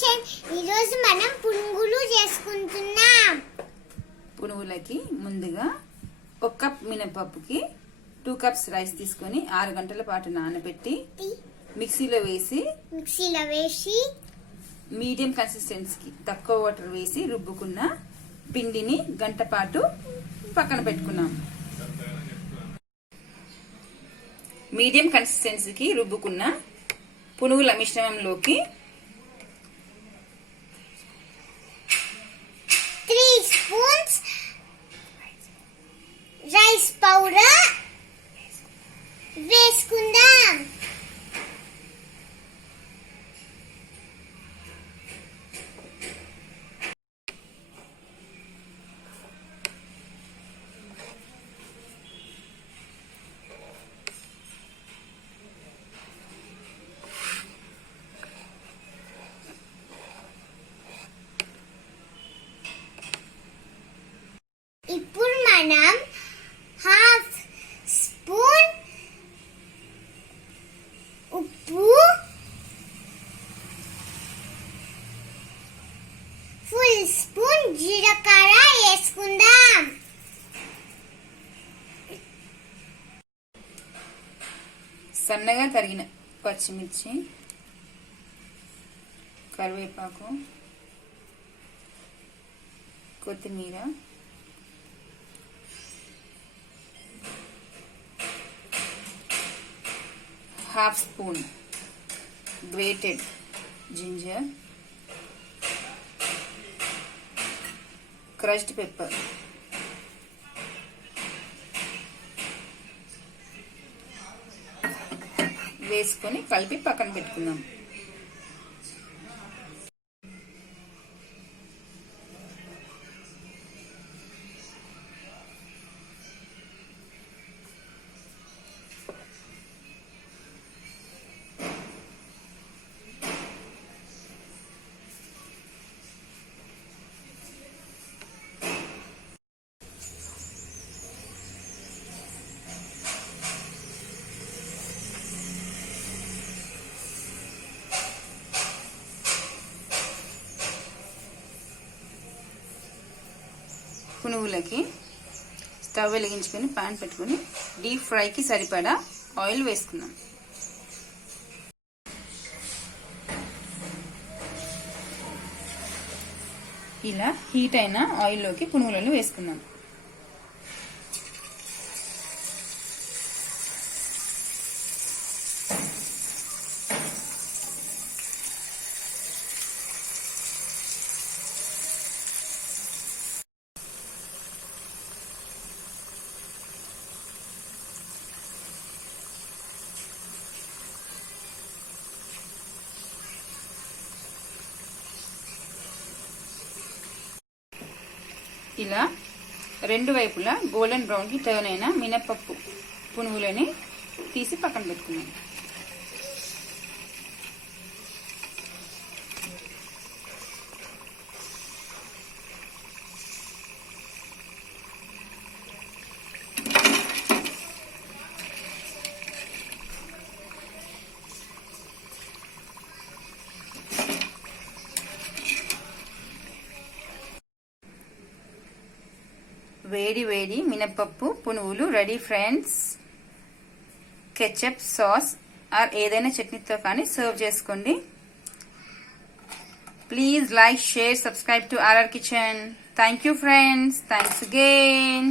కిచెన్. ఈ రోజు మనం పునుగులు చేసుకుంటున్నాం. పునుగులకి ముందుగా 1 కప్ మినపప్పుకి 2 కప్స్ రైస్ తీసుకొని 6 గంటల పాటు నానబెట్టి మిక్సీలో వేసి మీడియం కన్సిస్టెన్సీకి తక్కువ వాటర్ వేసి రుబ్బుకున్న పిండిని గంట పాటు పక్కన పెట్టుకున్నాం. మీడియం కన్సిస్టెన్సీకి రుబ్బుకున్న పునుగుల మిశ్రమంలోకి 3 స్పూన్స్ రైస్ పౌడర్ వేసుకుందాం. ఇప్పుడు మనం 1/2 స్పూన్ ఉప్పు, ఫుల్ స్పూన్ జీలకర్ర వేసుకుందాం. సన్నగా తరిగిన పచ్చిమిర్చి, కరివేపాకు, కొత్తిమీర, 1/2 spoon grated ginger, crushed pepper, వేసుకొని కలిపి పక్కన పెట్టుకుందాం. పునుగులకి స్టవ్ వెలిగించుకొని పాన్ పెట్టుకుని డీప్ ఫ్రైకి సరిపడా ఆయిల్ వేసుకుందాం. ఇలా హీట్ అయిన ఆయిల్లోకి పునుగులను వేసుకుందాం. ఇలా 2 వైపులా గోల్డెన్ బ్రౌన్ కి టర్న్ అయిన మినపప్పు పునుగులని తీసి పక్కన పెట్టుకున్నాం. వేడి వేడి మినపప్పు పునుగులు ready friends. Ketchup, sauce or ఏదైనా చట్నీతో కానీ సర్వ్ చేసుకోండి. Please like, share, subscribe to RR kitchen. Thank you friends. Thanks again.